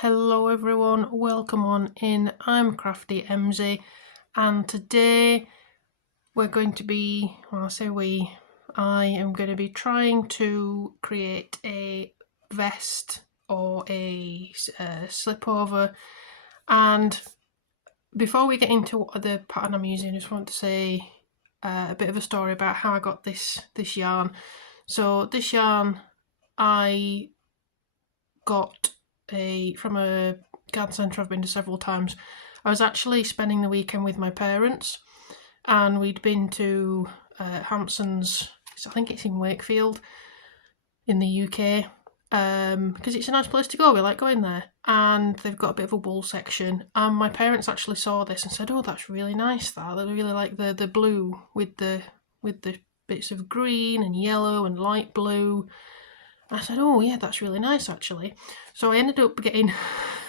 hello everyone, welcome on in. I'm Crafty MZ and today we're going to be, I am going to be trying to create a vest or a slipover. And before we get into what the pattern I'm using, I just want to say a bit of a story about how I got this yarn. So this yarn I got from a garden centre I've been to several times. I was actually spending the weekend with my parents and we'd been to Hampson's, I think it's in Wakefield in the UK, because it's a nice place to go, we like going there, and they've got a bit of a wool section, and my parents actually saw this and said, oh, that's really nice, that they really like the blue with the bits of green and yellow and light blue. I said, oh yeah, that's really nice actually. So I ended up getting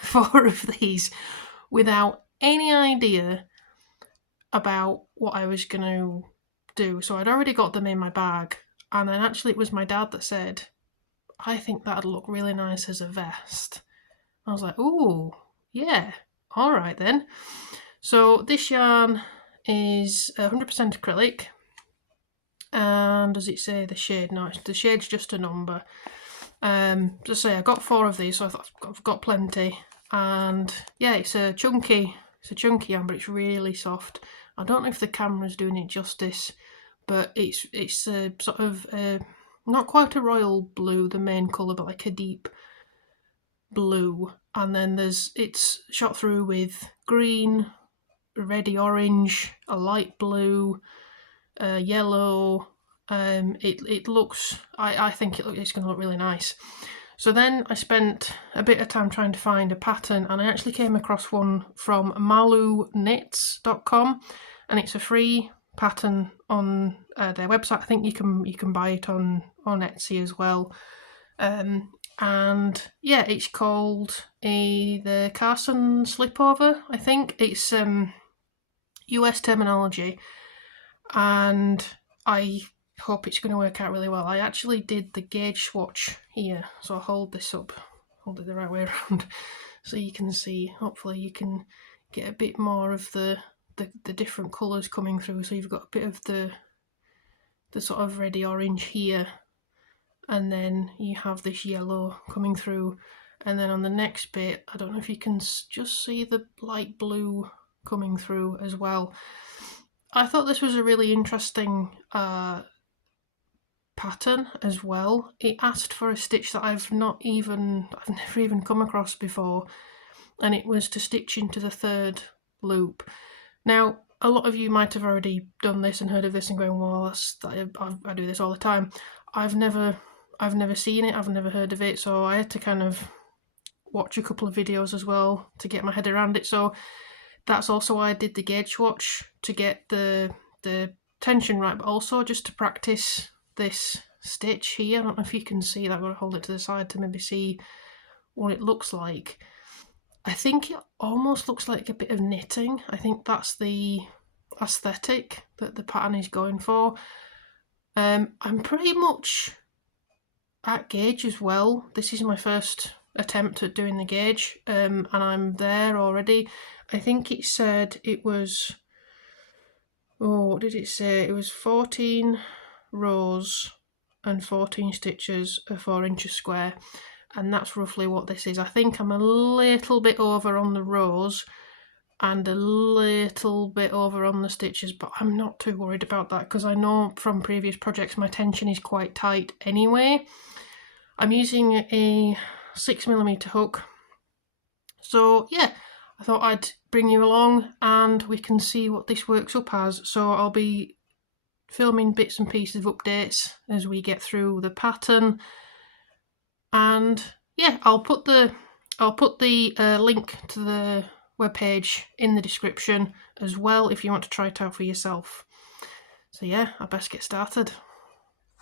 4 of these without any idea about what I was going to do. So I'd already got them in my bag, and then actually it was my dad that said, I think that'd look really nice as a vest. I was like, oh yeah, alright then. So this yarn is 100% acrylic. And does it say the shade? No, the shade's just a number. Just say I got 4 of these, so I thought I've got plenty. And yeah, it's a chunky yarn, but it's really soft. I don't know if the camera's doing it justice, but it's a sort of not quite a royal blue, the main colour, but like a deep blue. And then it's shot through with green, reddy orange, a light blue, yellow. It looks, I think it's going to look really nice. So then I spent a bit of time trying to find a pattern, and I actually came across one from maluknits.com, and it's a free pattern on their website. I think you can buy it on Etsy as well. And yeah, it's called the Carson Slipover. I think it's US terminology, and I hope it's going to work out really well. I actually did the gauge swatch here, so I'll hold this up, hold it the right way around, so you can see. Hopefully you can get a bit more of the different colours coming through. So you've got a bit of the sort of reddy orange here, and then you have this yellow coming through, and then on the next bit, I don't know if you can just see the light blue coming through as well. I thought this was a really interesting pattern as well. It asked for a stitch that I've never even come across before, and it was to stitch into the 3rd loop. Now, a lot of you might have already done this and heard of this and going, well, I do this all the time. I've never seen it, I've never heard of it, so I had to kind of watch a couple of videos as well to get my head around it. So that's also why I did the gauge swatch, to get the tension right, but also just to practice this stitch here. I don't know if you can see that. I'm going to hold it to the side to maybe see what it looks like. I think it almost looks like a bit of knitting. I think that's the aesthetic that the pattern is going for. I'm pretty much at gauge as well. This is my first attempt at doing the gauge, and I'm there already. I think it said it was, what did it say? It was 14 rows and 14 stitches of 4 inches square, and that's roughly what this is. I think I'm a little bit over on the rows and a little bit over on the stitches, but I'm not too worried about that because I know from previous projects my tension is quite tight anyway. I'm using a 6mm hook, so yeah, I thought I'd bring you along and we can see what this works up as. So I'll be filming bits and pieces of updates as we get through the pattern, and yeah, I'll put the link to the webpage in the description as well if you want to try it out for yourself. So yeah, I best get started.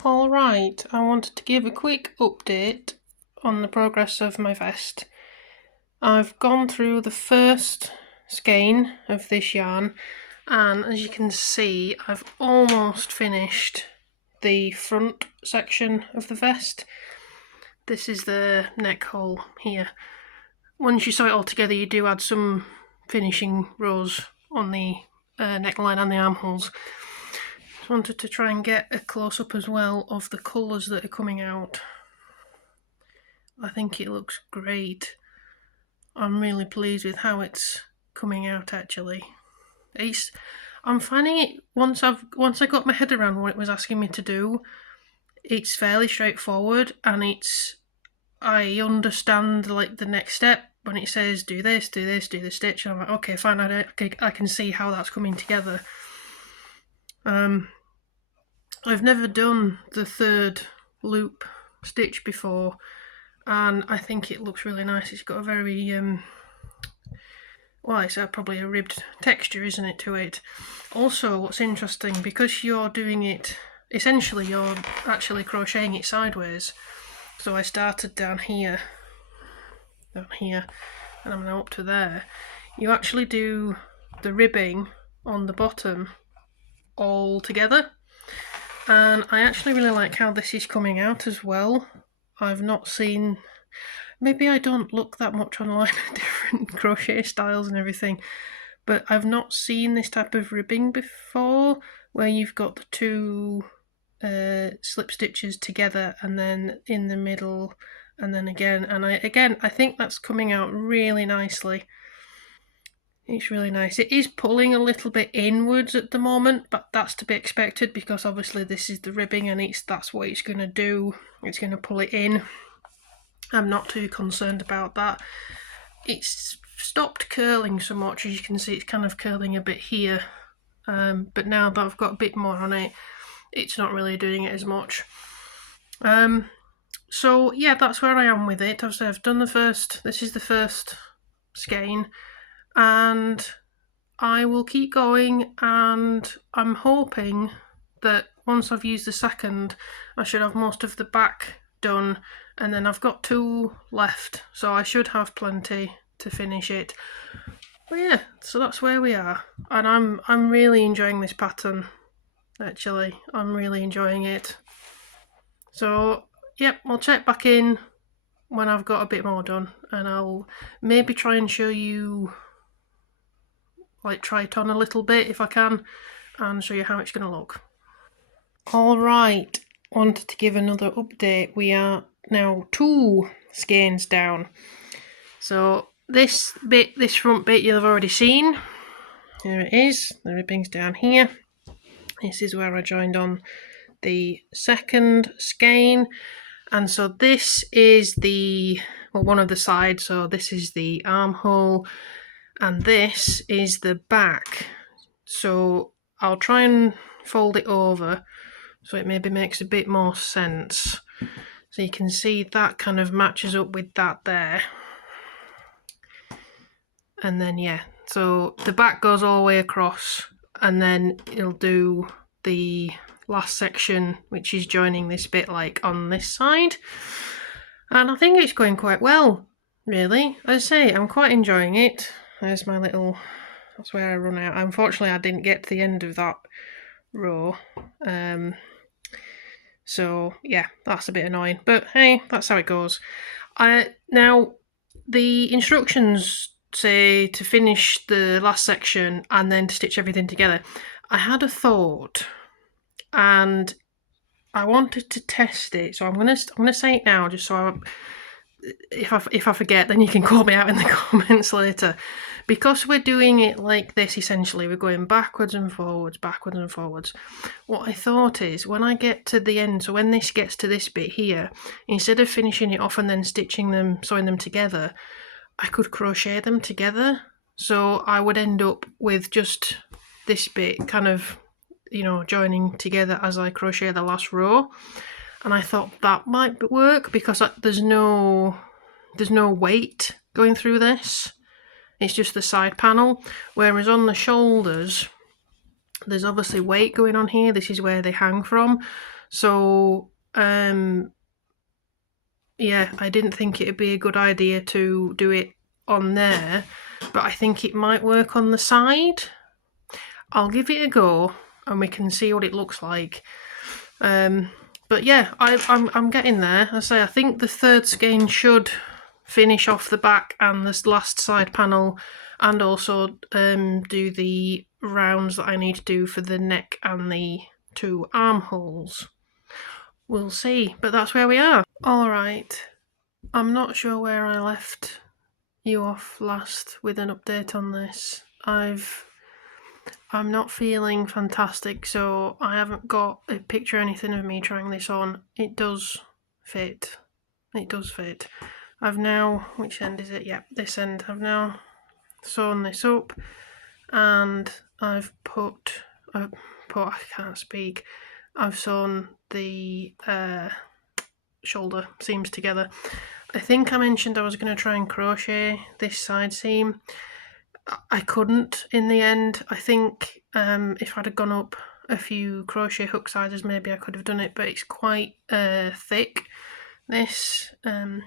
Alright, I wanted to give a quick update on the progress of my vest. I've gone through the first skein of this yarn, and as you can see, I've almost finished the front section of the vest. This is the neck hole here, once you sew it all together, you do add some finishing rows on the neckline and the armholes. Just wanted to try and get a close-up as well of the colours that are coming out. I think it looks great. I'm really pleased with how it's coming out actually. I'm finding it, once I got my head around what it was asking me to do, it's fairly straightforward, and I understand like the next step when it says do this, do this, do the stitch, and I'm like, okay, fine, I can see how that's coming together. I've never done the third loop stitch before, and I think it looks really nice. It's got a very well, it's probably a ribbed texture, isn't it, to it? Also, what's interesting, because you're doing it, essentially you're actually crocheting it sideways. So I started down here, and I'm now up to there. You actually do the ribbing on the bottom all together, and I actually really like how this is coming out as well. I've not seen, maybe I don't look that much online at different crochet styles and everything, but I've not seen this type of ribbing before, where you've got the two slip stitches together and then in the middle and then again, and I think that's coming out really nicely. It's really nice. It is pulling a little bit inwards at the moment, but that's to be expected because obviously this is the ribbing and that's what it's going to do. It's going to pull it in. I'm not too concerned about that. It's stopped curling so much, as you can see. It's kind of curling a bit here, but now that I've got a bit more on it, it's not really doing it as much. So yeah, that's where I am with it. I've done this is the first skein, and I will keep going, and I'm hoping that once I've used the second, I should have most of the back done, and then I've got 2 left, so I should have plenty to finish it. But yeah, so that's where we are, and I'm really enjoying this pattern. Actually, I'm really enjoying it. So yep, I'll check back in when I've got a bit more done, and I'll maybe try and show you, like, try it on a little bit if I can, and show you how it's going to look. Alright, wanted to give another update. We are now 2 skeins down. So this front bit you've already seen. Here it is, the ribbing's down here. This is where I joined on the second skein, and so this is one of the sides, so this is the armhole and this is the back. So I'll try and fold it over so it maybe makes a bit more sense. So you can see that kind of matches up with that there. And then yeah, so the back goes all the way across, and then it'll do the last section, which is joining this bit like on this side. And I think it's going quite well, really. As I say, I'm quite enjoying it. There's my little, that's where I run out. Unfortunately, I didn't get to the end of that row. So yeah, that's a bit annoying, but hey, that's how it goes. Now, the instructions say to finish the last section and then to stitch everything together. I had a thought, and I wanted to test it, so I'm gonna say it now, just so if I forget, then you can call me out in the comments later. Because we're doing it like this, essentially, we're going backwards and forwards, backwards and forwards. What I thought is, when I get to the end, so when this gets to this bit here, instead of finishing it off and then stitching them, sewing them together, I could crochet them together. So I would end up with just this bit kind of, you know, joining together as I crochet the last row. And I thought that might work because there's no weight going through this. It's just the side panel, whereas on the shoulders there's obviously weight going on here. This is where they hang from. So yeah, I didn't think it would be a good idea to do it on there, but I think it might work on the side. I'll give it a go and we can see what it looks like. But yeah, I'm getting there. I say I think the third skein should finish off the back and this last side panel, and also do the rounds that I need to do for the neck and the 2 armholes. We'll see, but that's where we are. Alright, I'm not sure where I left you off last with an update on this. I'm not feeling fantastic, so I haven't got a picture or anything of me trying this on. It does fit. It does fit. I've now, which end is it? Yeah, this end. I've now sewn this up, and I've put, I can't speak. I've sewn the shoulder seams together. I think I mentioned I was going to try and crochet this side seam. I couldn't in the end. I think if I'd have gone up a few crochet hook sizes, maybe I could have done it, but it's quite thick. This, you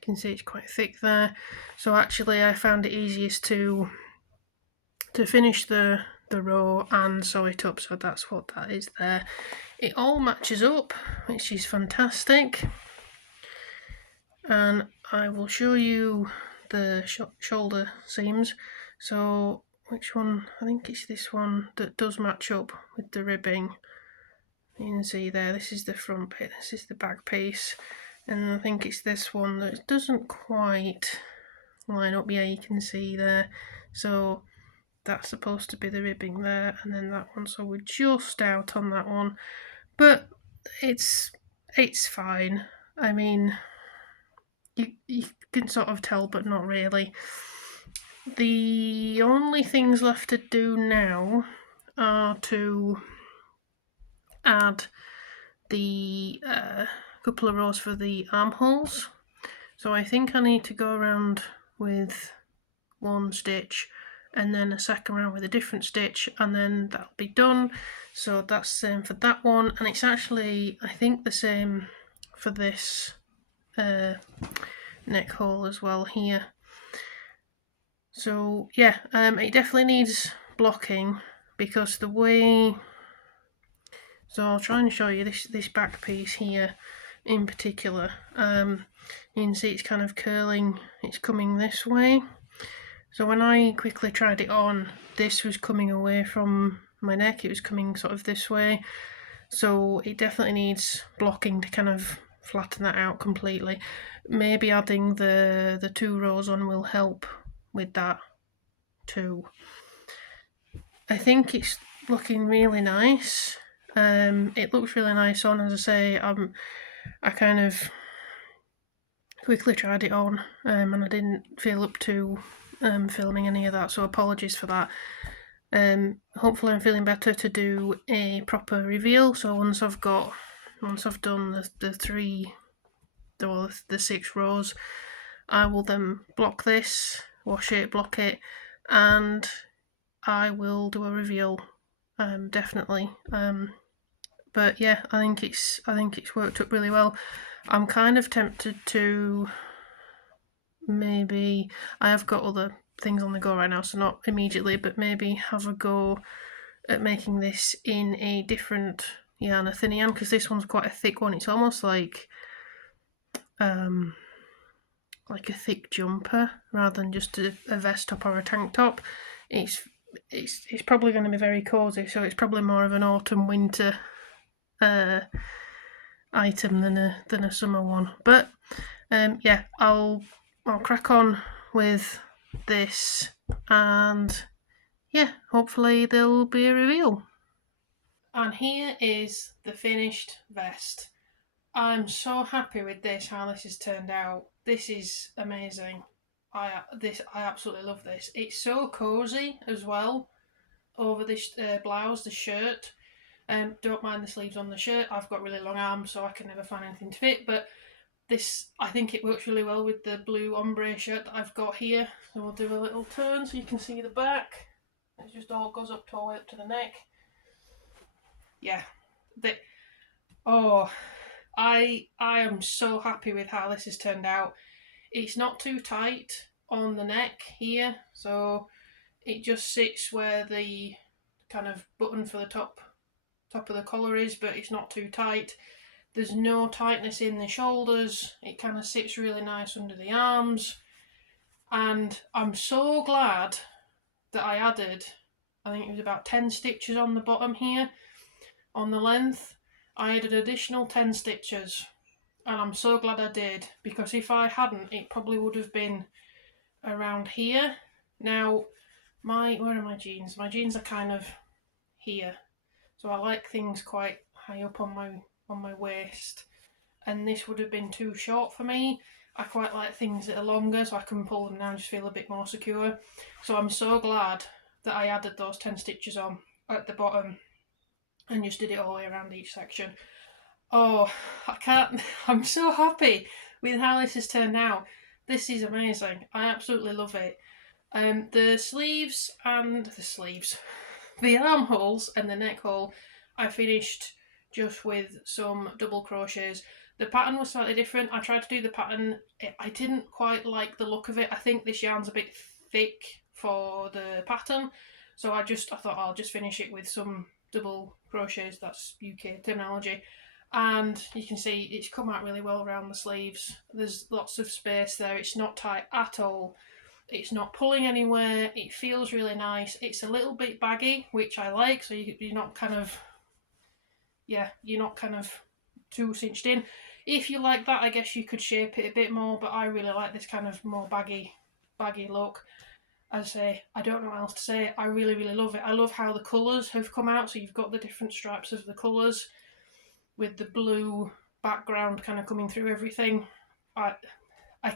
can see it's quite thick there. So actually I found it easiest to finish the row and sew it up, so that's what that is there. It all matches up, which is fantastic. And I will show you the shoulder seams. So which one? I think it's this one that does match up with the ribbing. You can see there, this is the front bit, this is the back piece, and I think it's this one that doesn't quite line up. Yeah, you can see there. So that's supposed to be the ribbing there, and then that one, so we're just out on that one, but it's fine. I mean, you can sort of tell, but not really. The only things left to do now are to add the couple of rows for the armholes. So I think I need to go around with one stitch and then a second round with a different stitch, and then that'll be done. So that's the same for that one, and it's actually, I think, the same for this neck hole as well here. So yeah, it definitely needs blocking, because the way, so I'll try and show you this back piece here in particular. You can see it's kind of curling, it's coming this way. So when I quickly tried it on, this was coming away from my neck, it was coming sort of this way. So it definitely needs blocking to kind of flatten that out completely. Maybe adding the 2 rows on will help with that too. I think it's looking really nice. It looks really nice on, as I say. I kind of quickly tried it on, and I didn't feel up to filming any of that, so apologies for that. Hopefully I'm feeling better to do a proper reveal. So once I've done the 6 rows, I will then block this, wash it, block it, and I will do a reveal, definitely. But yeah, I think it's worked up really well. I'm kind of tempted to maybe, I have got other things on the go right now, so not immediately, but maybe have a go at making this in a different yarn, a thin yarn, because this one's quite a thick one. It's almost like a thick jumper rather than just a vest top or a tank top. It's probably going to be very cozy, so it's probably more of an autumn winter item than a summer one. But yeah, I'll crack on with this, and yeah, hopefully there'll be a reveal. And here is the finished vest. I'm so happy with this, how this has turned out. This is amazing. I absolutely love this. It's so cozy as well over this blouse, the shirt. Don't mind the sleeves on the shirt. I've got really long arms, so I can never find anything to fit, but this, I think it works really well with the blue ombre shirt that I've got here. So we'll do a little turn so you can see the back. It just all goes up all the way up to the neck. Yeah. I am so happy with how this has turned out. It's not too tight on the neck here, so it just sits where the kind of button for the top of the collar is, but it's not too tight. There's no tightness in the shoulders. It kind of sits really nice under the arms. And I'm so glad that I added, I think it was about 10 stitches on the bottom here, on the length. I added additional 10 stitches, and I'm so glad I did, because if I hadn't, it probably would have been around here. Now, where are my jeans? My jeans are kind of here, so I like things quite high up on my waist, and this would have been too short for me. I quite like things that are longer, so I can pull them down and just feel a bit more secure. So I'm so glad that I added those 10 stitches on at the bottom and just did it all the way around each section. Oh, I'm so happy with how this has turned out. This is amazing. I absolutely love it. The sleeves, the armholes and the neck hole, I finished just with some double crochets. The pattern was slightly different. I tried to do the pattern. I didn't quite like the look of it. I think this yarn's a bit thick for the pattern, so I thought I'll just finish it with some double crochets. That's UK terminology. And you can see it's come out really well around the sleeves. There's lots of space there. It's not tight at all. It's not pulling anywhere. It feels really nice. It's a little bit baggy, which I like, so you're not kind of, you're not kind of too cinched in. If you like that, I guess you could shape it a bit more, but I really like this kind of more baggy look. As I say, I don't know what else to say. I really, really love it. I love how the colours have come out. So you've got the different stripes of the colours with the blue background kind of coming through everything. I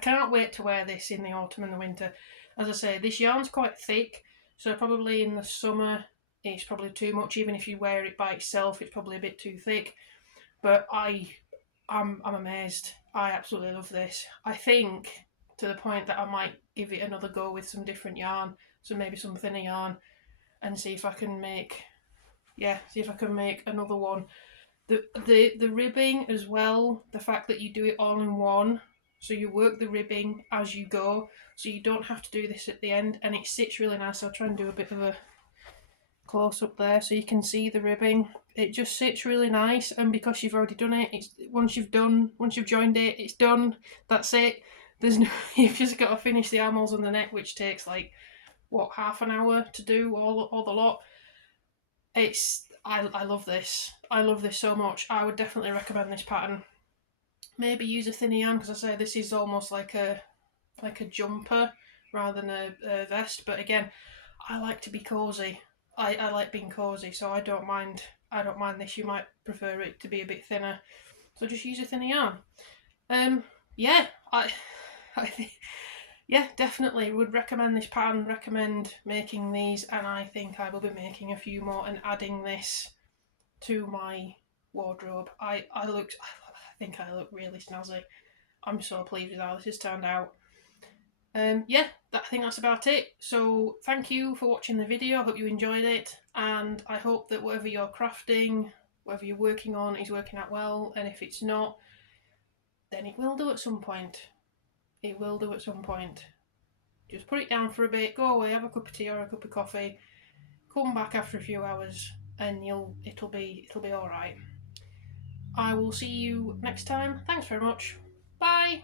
can't wait to wear this in the autumn and the winter. As I say, this yarn's quite thick, so probably in the summer it's probably too much. Even if you wear it by itself, it's probably a bit too thick. But I'm amazed. I absolutely love this. I think to the point that I might give it another go with some different yarn, so maybe some thinner yarn, and see if I can make another one. The ribbing as well, the fact that you do it all in one, so you work the ribbing as you go, so you don't have to do this at the end, and it sits really nice. I'll try and do a bit of a close up there so you can see the ribbing. It just sits really nice, and because you've already done it, once you've joined it, it's done. That's it. You've just got to finish the armholes and the neck, which takes like half an hour to do all the lot. I love this. I love this so much. I would definitely recommend this pattern. Maybe use a thinner yarn, because I say this is almost like a jumper rather than a vest. But again, I like to be cozy. I like being cozy, so I don't mind this. You might prefer it to be a bit thinner, so just use a thinner yarn. I think, definitely would recommend this pattern, recommend making these, and I think I will be making a few more and adding this to my wardrobe. I think I look really snazzy. I'm so pleased with how this has turned out. I think that's about it. So thank you for watching the video. I hope you enjoyed it, and I hope that whatever you're crafting, whatever you're working on, is working out well, and if it's not, then it will do at some point. It will do at some point. Just put it down for a bit, go away, have a cup of tea or a cup of coffee, come back after a few hours, and it'll be alright. I will see you next time. Thanks very much. Bye!